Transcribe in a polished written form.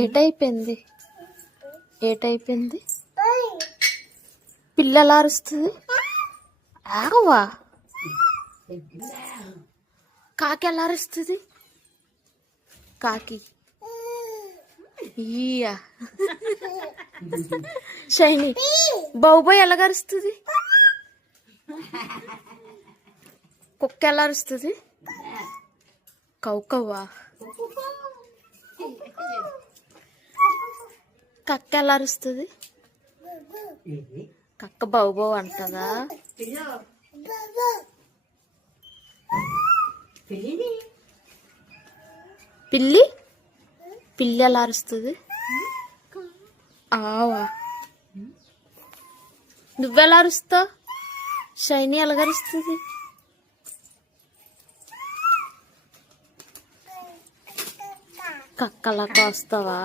ఏటైపోయింది? ఏటైపోయింది? పిల్ల ఎలా అరుస్తుంది? ఆగవా? కాకి ఎలా అరుస్తుంది? కాకి ఈయా షైని బావుబాయ్ ఎలా అరుస్తుంది? కుక్క ఎలా అరుస్తుంది? కౌకవ్వా. కక్క ఎలా అరుస్తుంది? కక్క బావుబావు అంటదా? పిల్లి పిల్లి ఎలా అరుస్తుంది? ఆవా. నువ్వెలా అరుస్తావు? షైని ఎలా అరుస్తుంది? కక్కలా కోస్తావా?